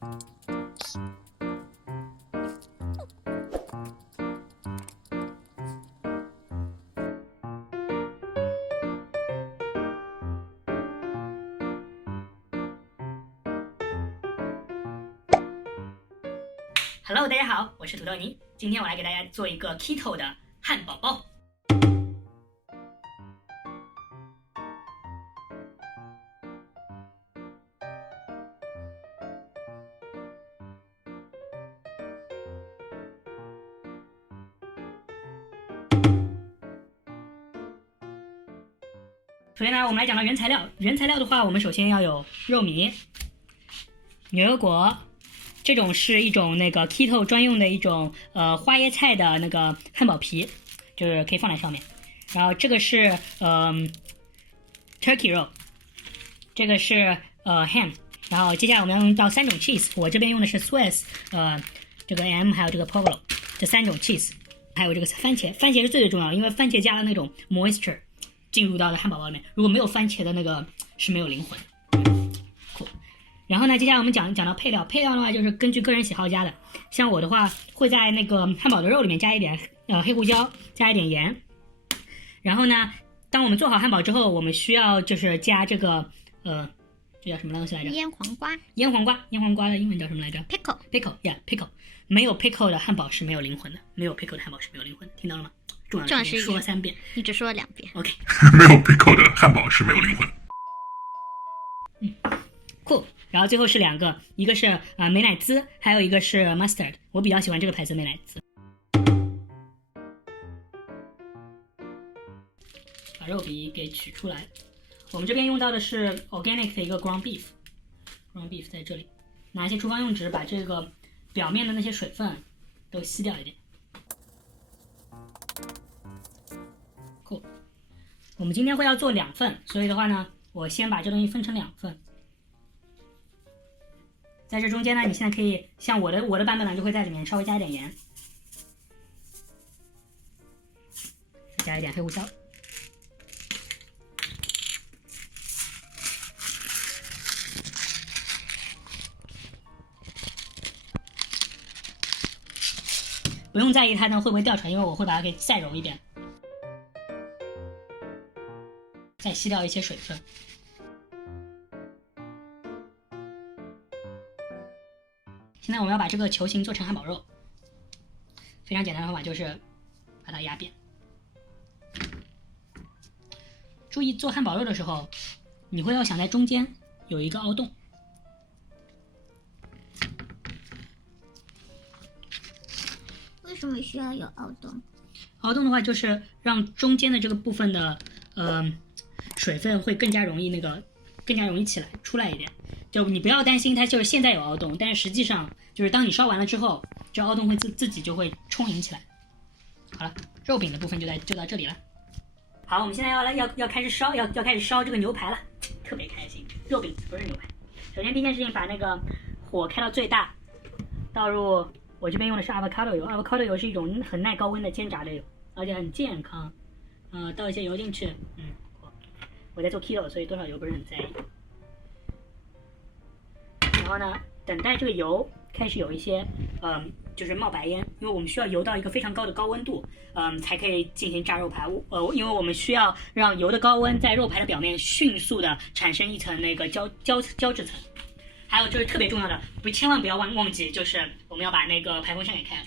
Hello， 大家好，我是土豆泥。今天我来给大家做一个 keto 的汉堡包。首先呢，我们来讲到原材料。原材料的话，我们首先要有肉糜、牛油果。这种是一种那个 keto 专用的一种花椰菜的那个汉堡皮，就是可以放在上面。然后这个是turkey 肉，这个是ham。然后接下来我们要用到3种 cheese， 我这边用的是 Swiss， 这个 M 还有这个 Provolone 这3种 cheese， 还有这个番茄。番茄是最重要的，因为番茄加了那种 moisture 进入到了汉堡包里面，如果没有番茄的那个是没有灵魂的。然后呢，接下来我们讲到配料。配料的话就是根据个人喜好加的，像我的话会在那个汉堡的肉里面加一点黑胡椒，加一点盐。然后呢，当我们做好汉堡之后，我们需要就是加这个这叫什么东西来着？腌黄瓜。腌黄瓜的英文叫什么来着 ？pickle。没有 pickle 的汉堡是没有灵魂的，没有 pickle 的汉堡是没有灵魂的，听到了吗？重要的事情说了3遍，你只说了2遍。OK。没有 pickle 的汉堡是没有灵魂。cool。然后最后是2个，一个是美乃滋，还有一个是 mustard。我比较喜欢这个牌子美乃滋。把肉皮给取出来。我们这边用到的是 organic 的一个 ground beef。ground beef 在这里，拿一些厨房用纸把这个表面的那些水分都吸掉一点。cool。我们今天会要做2份，所以的话呢，我先把这东西分成2份。在这中间呢，你现在可以像我的版本呢，就会在里面稍微加一点盐，再加一点黑胡椒，不用在意它呢会不会掉出来，因为我会把它给再揉一遍，再吸掉一些水分。现在我们要把这个球形做成汉堡肉，非常简单的方法就是把它压扁。注意做汉堡肉的时候，你会要想在中间有一个凹洞。为什么需要有凹洞？凹洞的话，就是让中间的这个部分的水分会更加容易出来一点。就你不要担心它就是现在有凹洞，但是实际上就是当你烧完了之后，这凹洞会自己就会充盈起来。好了，肉饼的部分就到这里了。好，我们现在要开始烧，要开始烧这个牛排了，特别开心。肉饼不是牛排。首先第一件事情，把那个火开到最大，倒入我这边用的是 avocado 油。avocado 油是一种很耐高温的煎炸的油，而且很健康。倒一些油进去，我在做 keto， 所以多少油不是很在意。然后呢，等待这个油开始有一些就是冒白烟，因为我们需要油到一个非常高的高温度，才可以进行炸肉排。因为我们需要让油的高温在肉排的表面迅速的产生一层那个胶质层。还有就是特别重要的，千万不要忘记，就是我们要把那个排风扇给开了。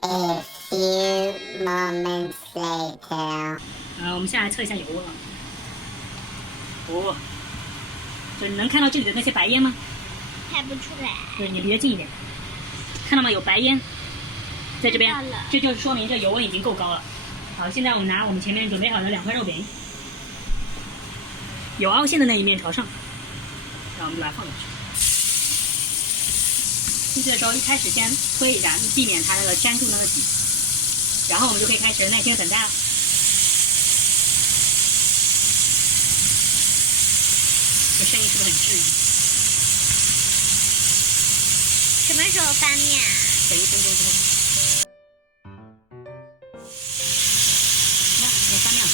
A few moments later， 我们现在来测一下油温啊。就你能看到这里的那些白烟吗？看不出来。对，你离得近一点，看到吗？有白烟在这边，这就是说明这油温已经够高了。好，现在我们拿我们前面准备好的2块肉饼，有凹陷的那一面朝上，然后我们就把它放进去。进去的时候一开始先推一下，避免它那个粘住那个底，然后我们就可以开始耐心的等待了。这声音是不是很治愈？什么时候翻面啊？等1分钟之后。也翻面了。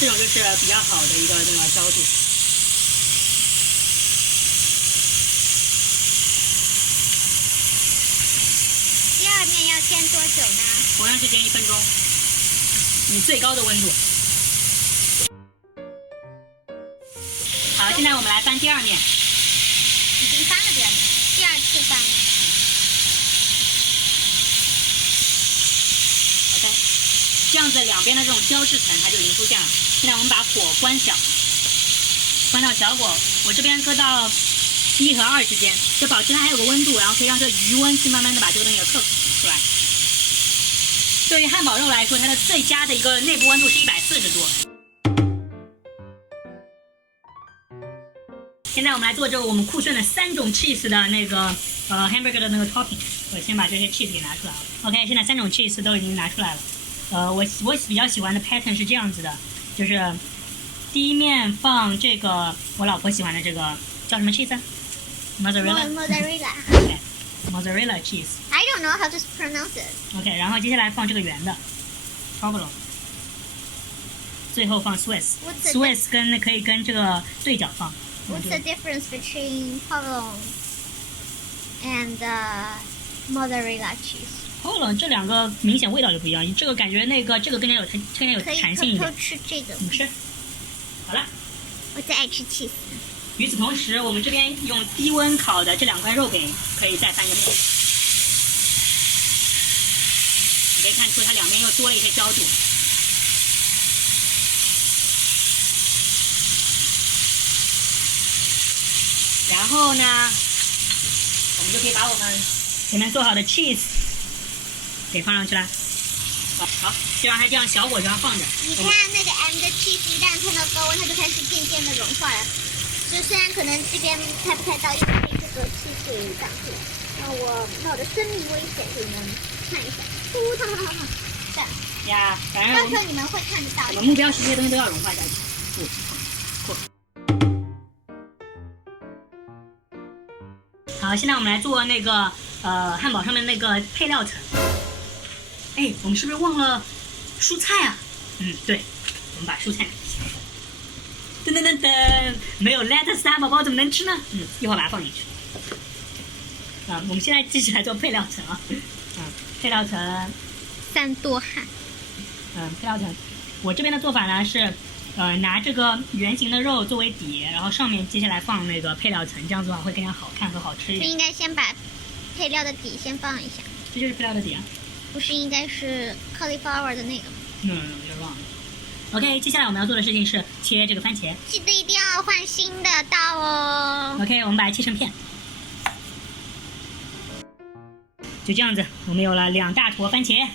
这种就是比较好的一个那个焦度。第二面要煎多久呢？同样是煎1分钟，以最高的温度。好，现在我们来翻第二面。已经翻了第二次翻了。OK， 这样子两边的这种交织层它就已经出现了。现在我们把火关小，关到小火，我这边搁到1和2之间，就保持它还有个温度，然后可以让这个余温去慢慢的把这个东西给克出来。对于汉堡肉来说，它的最佳的一个内部温度是140度。现在我们来做这个我们酷炫的3种 cheese 的那个hamburger 的那个 topping。我先把这些 cheese 给拿出来了。OK， 现在3种 cheese 都已经拿出来了。我比较喜欢的 pattern 是这样子的，就是第一面放这个我老婆喜欢的这个叫什么 cheese？Mozzarella。Mozzarella cheese。 I don't know how to pronounce it. OK， 然后接下来放这个圆的 provolone， 最后放 Swiss 跟可以跟这个对角放。What's the difference between provolone and mozzarella cheese? provolone 这两个明显味道就不一样，这个感觉这个更加有弹性一点。可以偷吃这个。你吃。好了。我最爱吃 cheese。与此同时，我们这边用低温烤的这2块肉饼可以再翻个面。你可以看出它两边又多了一些焦度。然后呢，我们就可以把我们前面做好的 cheese 给放上去了。好，就让它这样小火上放着。你看那个 M 的 cheese 一旦碰到高温，它就开始渐渐的融化了。就虽然可能这边拍不太到，因为被这个 cheese 给挡住了。那我冒着生命危险给你们看一下。这样。呀，反正到时候你们会看得到。我们目标是这些东西都要融化下去。好，现在我们来做那个汉堡上面那个配料层。哎，我们是不是忘了蔬菜啊？对，我们把蔬菜噔噔噔噔，没有 lettuce 汉堡包怎么能吃呢？一会儿把它放进去。我们现在继续来做配料层啊。配料层3多汗。配料层，我这边的做法呢是，拿这个圆形的肉作为底，然后上面接下来放那个配料层，这样子的话会更加好看和好吃一点。是应该先把配料的底先放一下。这就是配料的底啊。不是应该是 cauliflower 的那个吗？我就忘了。OK， 接下来我们要做的事情是切这个番茄。记得一定要换新的刀哦。OK， 我们把它切成片。就这样子，我们有了2大坨番茄。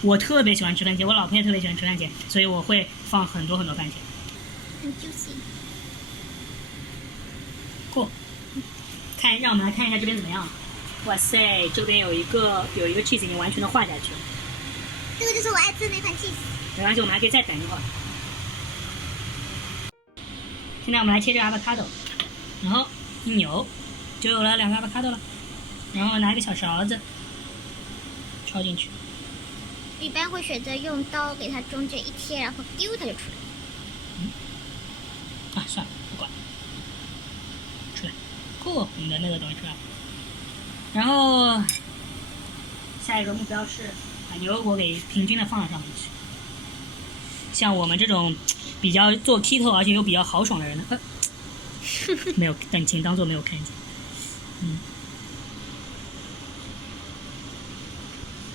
我特别喜欢吃番茄，我老婆也特别喜欢吃番茄，所以我会放很多番茄。很 juicy。cool。让我们来看一下这边怎么样。哇塞，这边有一个 cheese 已经完全的化下去了。这个就是我爱吃的那款 cheese。没关系，我们还可以再等一会儿。现在我们来切这个 avocado， 然后一扭，就有了2个 avocado 了。然后拿一个小勺子抄进去。一般会选择用刀给它中间一贴，然后丢它就出来。算了，不管。出来，我们的那个东西出来了。然后下一个目标是把牛油果给平均的放到上面去。像我们这种比较做 keto 而且又比较豪爽的人呢，没有，请当做没有看见。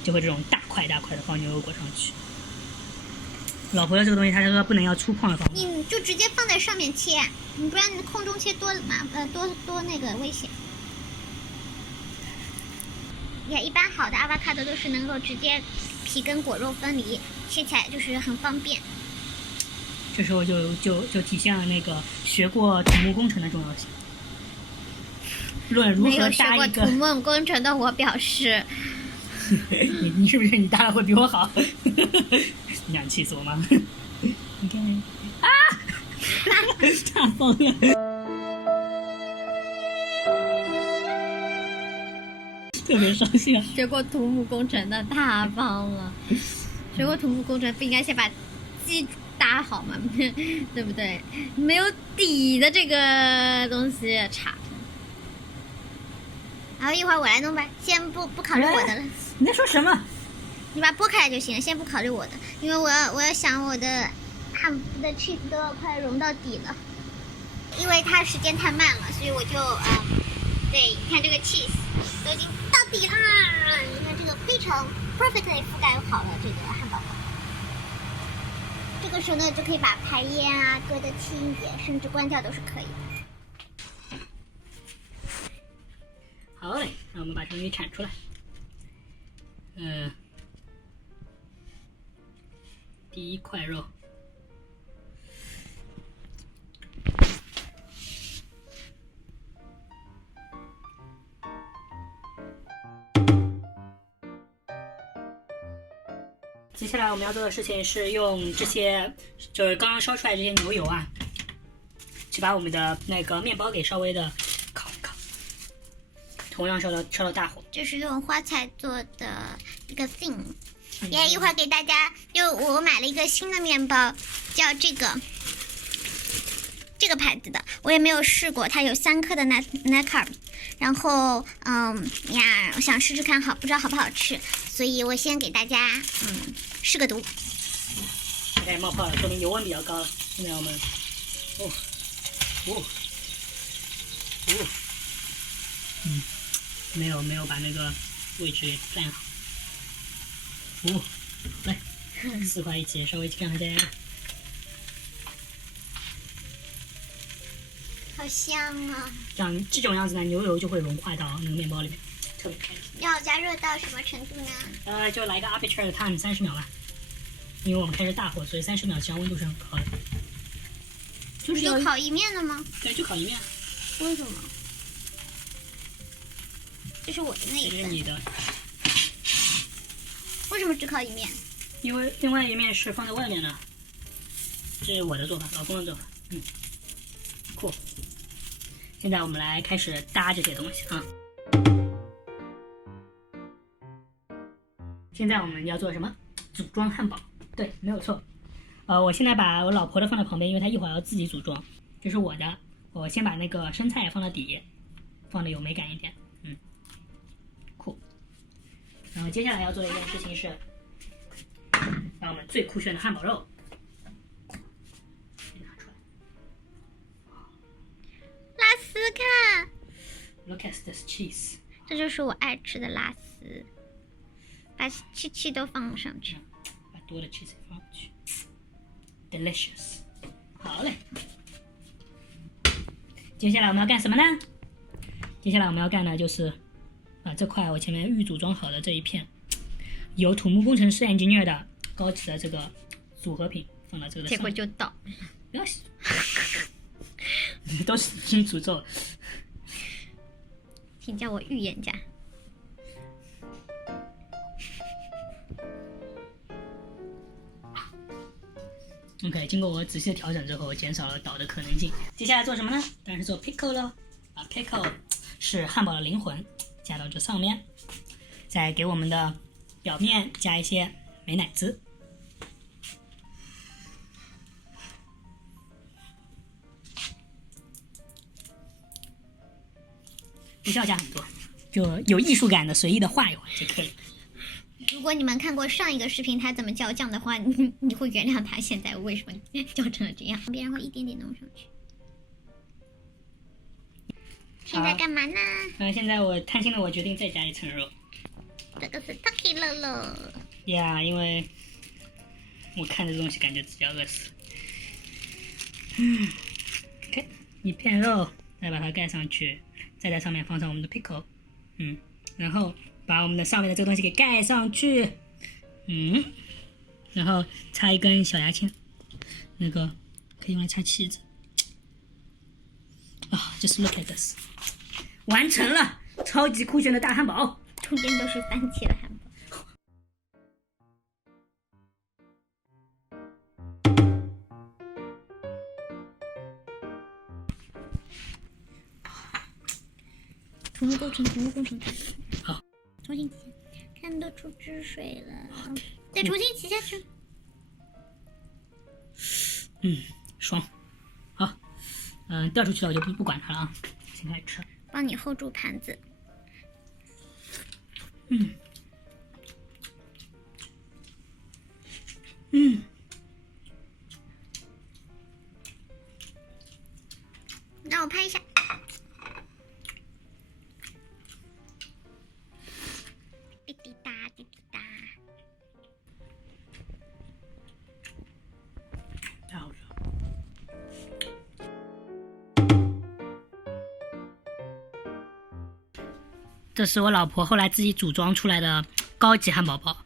就会这种大块大块的放牛油果上去。老婆的这个东西，她说不能要粗犷的放。你就直接放在上面切，你不然空中切多那个危险。一般好的 avocado 都是能够直接皮跟果肉分离，切起来就是很方便。这时候就体现了那个学过土木工程的重要性。论如何搭一个。没有学过土木工程的我表示。你是不是你搭的会比我好？你想气死我吗？你看啊，大风了。特别伤心啊！学过土木工程的大方了。学过土木工程不应该先把搭好嘛，对不对？没有底的这个东西差。然后一会儿我来弄吧，先不考虑我的了。你在说什么？你把它剥开来就行了，先不考虑我的，因为我要想我的汉堡的 cheese 都要快融到底了，因为它时间太慢了，所以我就对，你看这个 cheese 都已经到底啦，你看这个非常 perfectly 覆盖好了这个汉堡包。这个时候呢，就可以把排烟啊搁得轻一点，甚至关掉都是可以的。好嘞，那我们把这个给铲出来。第一块肉。接下来我们要做的事情是用这些，就是刚刚烧出来这些牛油啊，去把我们的那个面包给稍微的烤一烤，同样烧到大火。这是用花菜做的一个 thing。也一会儿给大家，我买了一个新的面包，叫这个牌子的，我也没有试过，它有3克的奶 carb， 然后我想试试看不知道好不好吃，所以我先给大家试个毒。开始冒泡了，说明油温比较高了。现在我们没有把那个位置给站好。来，4块一起，稍微让它再好香啊！这种样子呢，牛油就会融化到那个面包里面，特别开心。要加热到什么程度呢？就来个 arbitrary time 30秒吧，因为我们开始大火，所以30秒实际上温度是很高的。就烤一面的吗？对，就烤一面。为什么？这是我的那一份。这是你的。为什么只烤一面？因为另外一面是放在外面的。这是我的做法，老公的做法。酷。现在我们来开始搭这些东西啊。现在我们要做什么？组装汉堡。对，没有错。我现在把我老婆的放在旁边，因为她一会儿要自己组装。这是我的，我先把那个生菜放到底，放的有美感一点。酷。然后接下来要做的一件事情是，把我们最酷炫的汉堡肉给拿出来。拉丝看 Look at this cheese。这就是我爱吃的拉丝，把气都放上去，把多的 cheese 放上去 ，delicious。好嘞。接下来我们要干什么呢？接下来我们要干的就是把这块我前面预组装好的这一片由土木工程师 engineer 的高级的这个组合品放到这个上面。结果就倒。不要洗，都是你诅咒。请叫我预言家。OK， 经过我仔细的调整之后，减少了倒的可能性。接下来做什么呢？当然是做 pickle 咯。pickle 是汉堡的灵魂，加到这上面，再给我们的表面加一些美乃滋。不需要加很多，就有艺术感的随意的画一画就可以了。如果你们看过上一个视频他怎么浇酱的话，你会原谅他现在为什么浇成了这样。然后一点点弄上去。现在干嘛呢？现在我贪心的我决定再加一层肉。这个是 Taki 乐乐。呀，因为我看这东西感觉自己要饿死。OK， 一片肉，再把它盖上去，再在上面放上我们的 pickle，然后把我们的上面的这个东西给盖上去，然后插一根小牙签，那个可以用来插气子。just look at this， 完成了，超级酷炫的大汉堡，中间都是番茄的汉堡。土木工程。好，重新挤，看都出汁水了，再重新挤下去。爽。好，掉出去了我就不管它了啊，先开始吃。帮你 hold 住盘子。让我拍一下。滴滴答，滴滴答。太好吃了。这是我老婆后来自己组装出来的高级汉堡包，